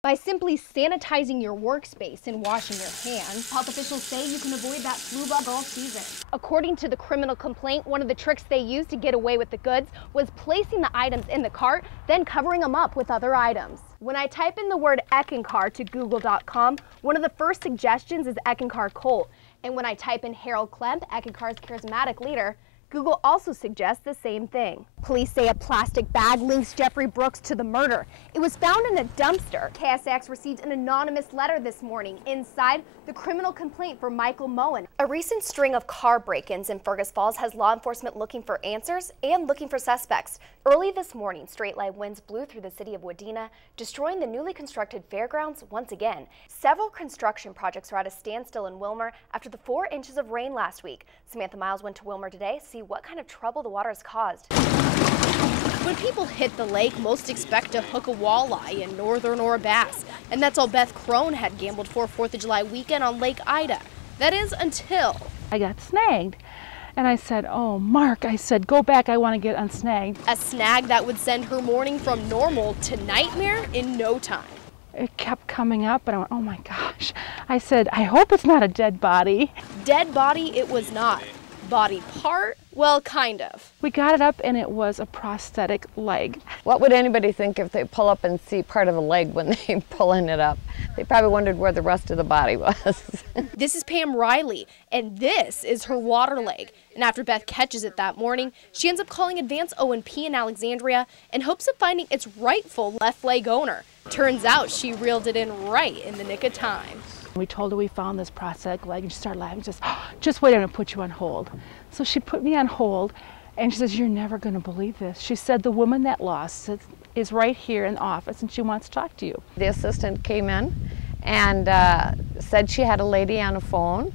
By simply sanitizing your workspace and washing your hands. Health officials say you can avoid that flu bug all season. According to the criminal complaint, one of the tricks they used to get away with the goods was placing the items in the cart, then covering them up with other items. When I type in the word Eckankar to google.com, one of the first suggestions is Eckankar Colt. And when I type in Harold Klemp, Eckankar's charismatic leader, Google also suggests the same thing. Police say a plastic bag links Jeffrey Brooks to the murder. It was found in a dumpster. KSAX received an anonymous letter this morning. Inside, the criminal complaint for Michael Moen. A recent string of car break-ins in Fergus Falls has law enforcement looking for answers and looking for suspects. Early this morning, straight-line winds blew through the city of Wadena, destroying the newly constructed fairgrounds once again. Several construction projects are at a standstill in Wilmer after the 4 inches of rain last week. Samantha Miles went to Wilmer today to see what kind of trouble the water has caused. When people hit the lake, most expect to hook a walleye, a northern or a bass. And that's all Beth Crone had gambled for 4th of July weekend on Lake Ida. That is until I got snagged. And I said, oh, Mark, I said, go back, I want to get unsnagged. A snag that would send her morning from normal to nightmare in no time. It kept coming up, and I went, oh my gosh. I said, I hope it's not a dead body. Dead body it was not. Body part? Well, kind of. We got it up and it was a prosthetic leg. What would anybody think if they pull up and see part of a leg when they pulling it up? They probably wondered where the rest of the body was. This is Pam Riley, and this is her water leg. And after Beth catches it that morning, she ends up calling Advance O&P in Alexandria in hopes of finding its rightful left leg owner. Turns out she reeled it in right in the nick of time. We told her we found this prosthetic leg, and she started laughing, just wait, I'm going to put you on hold. So she put me on hold, and she says, you're never going to believe this. She said, the woman that lost it is right here in the office, and she wants to talk to you. The assistant came in and said she had a lady on a phone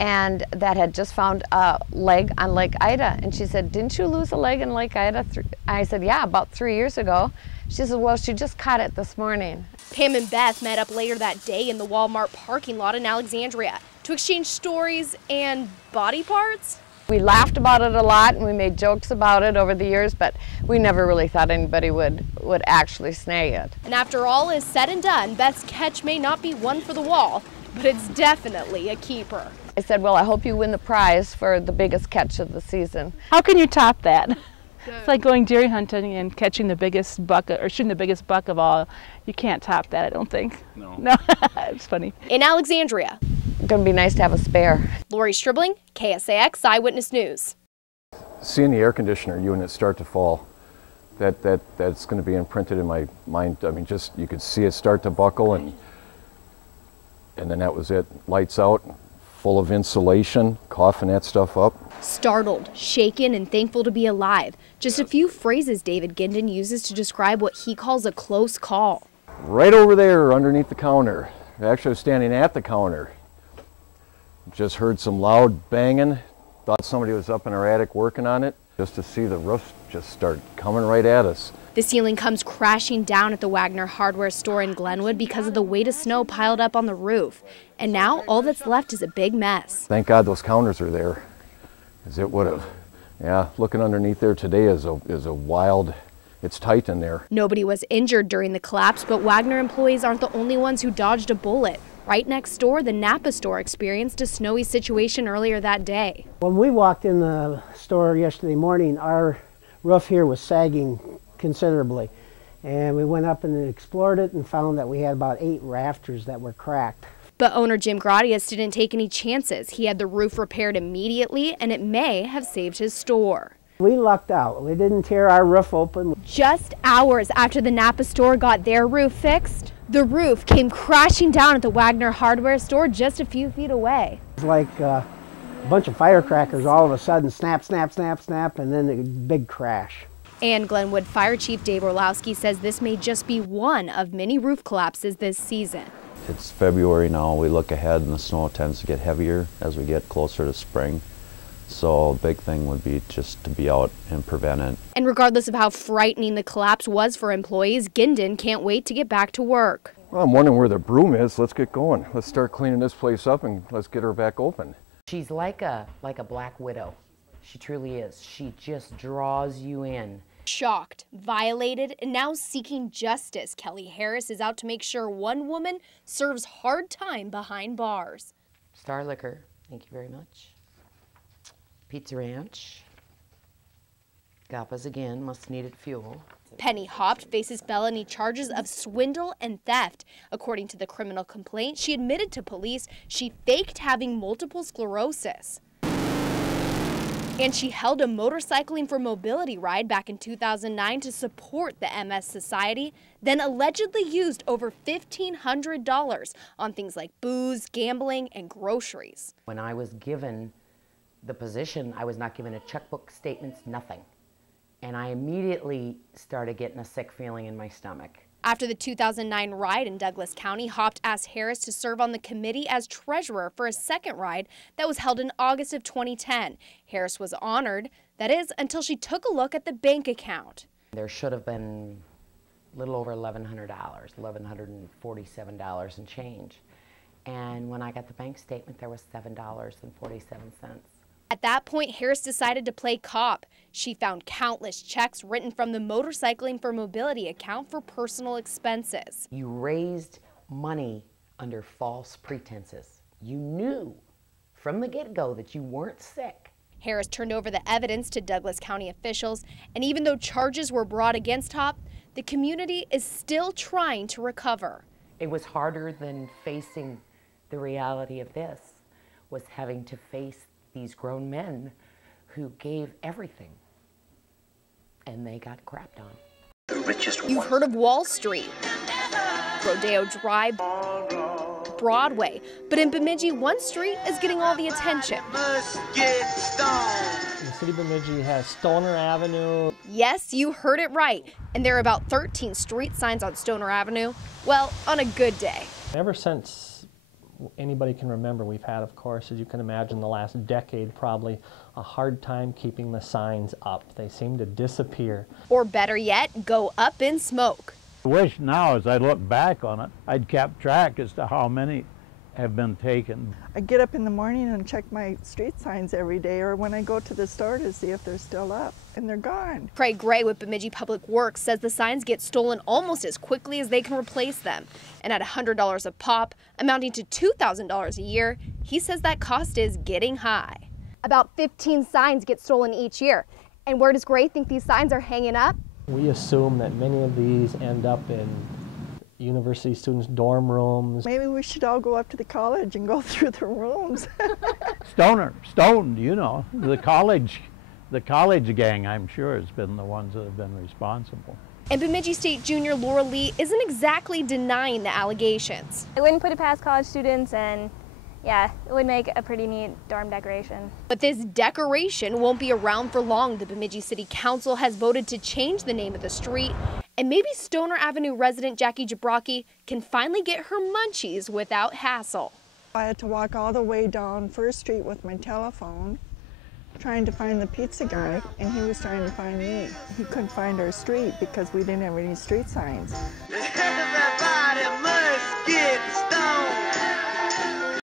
and that had just found a leg on Lake Ida. And she said, didn't you lose a leg in Lake Ida? I said, yeah, about 3 years ago. She said, well, she just caught it this morning. Pam and Beth met up later that day in the Walmart parking lot in Alexandria to exchange stories and body parts. We laughed about it a lot and we made jokes about it over the years, but we never really thought anybody would actually snag it. And after all is said and done, Beth's catch may not be one for the wall, but it's definitely a keeper. I said, well, I hope you win the prize for the biggest catch of the season. How can you top that? It's like going deer hunting and catching the biggest buck, or shooting the biggest buck of all. You can't top that, I don't think. No. It's funny. In Alexandria. It's going to be nice to have a spare. Laurie Stribling, KSAX Eyewitness News. Seeing the air conditioner unit start to fall, that's going to be imprinted in my mind. I mean, just you could see it start to buckle, and then that was it. Lights out, full of insulation, coughing that stuff up. Startled, shaken, and thankful to be alive. Just a few phrases David Ginden uses to describe what he calls a close call. Right over there underneath the counter. Actually, I was standing at the counter. Just heard some loud banging. Thought somebody was up in our attic working on it. Just to see the roof just start coming right at us. The ceiling comes crashing down at the Wagner hardware store in Glenwood because of the weight of snow piled up on the roof. And now all that's left is a big mess. Thank God those counters are there, because it would have. Yeah, looking underneath there today is a wild, it's tight in there. Nobody was injured during the collapse, but Wagner employees aren't the only ones who dodged a bullet. Right next door, the Napa store experienced a snowy situation earlier that day. When we walked in the store yesterday morning, our roof here was sagging considerably. And we went up and explored it and found that we had about 8 rafters that were cracked. But owner Jim Gradius didn't take any chances. He had the roof repaired immediately, and it may have saved his store. We lucked out. We didn't tear our roof open. Just hours after the Napa store got their roof fixed, the roof came crashing down at the Wagner hardware store just a few feet away. It was like a bunch of firecrackers all of a sudden, snap, snap, snap, snap, and then a big crash. And Glenwood Fire Chief Dave Orlowski says this may just be one of many roof collapses this season. It's February now. We look ahead and the snow tends to get heavier as we get closer to spring. So a big thing would be just to be out and prevent it. And regardless of how frightening the collapse was for employees, Ginden can't wait to get back to work. Well, I'm wondering where the broom is. Let's get going. Let's start cleaning this place up and let's get her back open. She's like a black widow. She truly is. She just draws you in. Shocked, violated, and now seeking justice, Kelly Harris is out to make sure one woman serves hard time behind bars. Star Liquor, thank you very much. Pizza Ranch. Gappas again, must needed fuel. Penny Hopt faces felony charges of swindle and theft. According to the criminal complaint, she admitted to police she faked having multiple sclerosis. And she held a motorcycling for mobility ride back in 2009 to support the MS Society, then allegedly used over $1,500 on things like booze, gambling, and groceries. When I was given the position, I was not given a checkbook, statements, nothing. And I immediately started getting a sick feeling in my stomach. After the 2009 ride in Douglas County, Hopt asked Harris to serve on the committee as treasurer for a second ride that was held in August of 2010. Harris was honored, that is, until she took a look at the bank account. There should have been a little over $1,100, $1,147 and change. And when I got the bank statement, there was $7.47. At that point, Harris decided to play cop. She found countless checks written from the Motorcycling for Mobility account for personal expenses. You raised money under false pretenses. You knew from the get-go that you weren't sick. Harris turned over the evidence to Douglas County officials, and even though charges were brought against Hopt, the community is still trying to recover. It was harder than facing the reality of this, was having to face these grown men who gave everything, and they got crapped on. The richest You've heard of Wall Street, Rodeo Drive, Broadway, but in Bemidji, one street is getting all the attention. The city of Bemidji has Stoner Avenue. Yes, you heard it right, and there are about 13 street signs on Stoner Avenue, well, on a good day. Ever since anybody can remember, we've had, of course, as you can imagine, the last decade probably, a hard time keeping the signs up. They seem to disappear. Or better yet, go up in smoke. I wish now, as I look back on it, I'd kept track as to how many have been taken. I get up in the morning and check my street signs every day, or when I go to the store to see if they're still up, and they're gone. Craig Gray with Bemidji Public Works says the signs get stolen almost as quickly as they can replace them. And at $100 a pop, amounting to $2,000 a year, he says that cost is getting high. About 15 signs get stolen each year. And where does Gray think these signs are hanging up? We assume that many of these end up in university students' dorm rooms. Maybe we should all go up to the college and go through the rooms. Stoned, you know, the college gang, I'm sure, has been the ones that have been responsible. And Bemidji State junior Laura Lee isn't exactly denying the allegations. I wouldn't put it past college students, and yeah, it would make a pretty neat dorm decoration. But this decoration won't be around for long. The Bemidji City Council has voted to change the name of the street, and maybe Stoner Avenue resident Jackie Jabrocki can finally get her munchies without hassle. I had to walk all the way down First Street with my telephone, trying to find the pizza guy, and he was trying to find me. He couldn't find our street because we didn't have any street signs. Everybody must get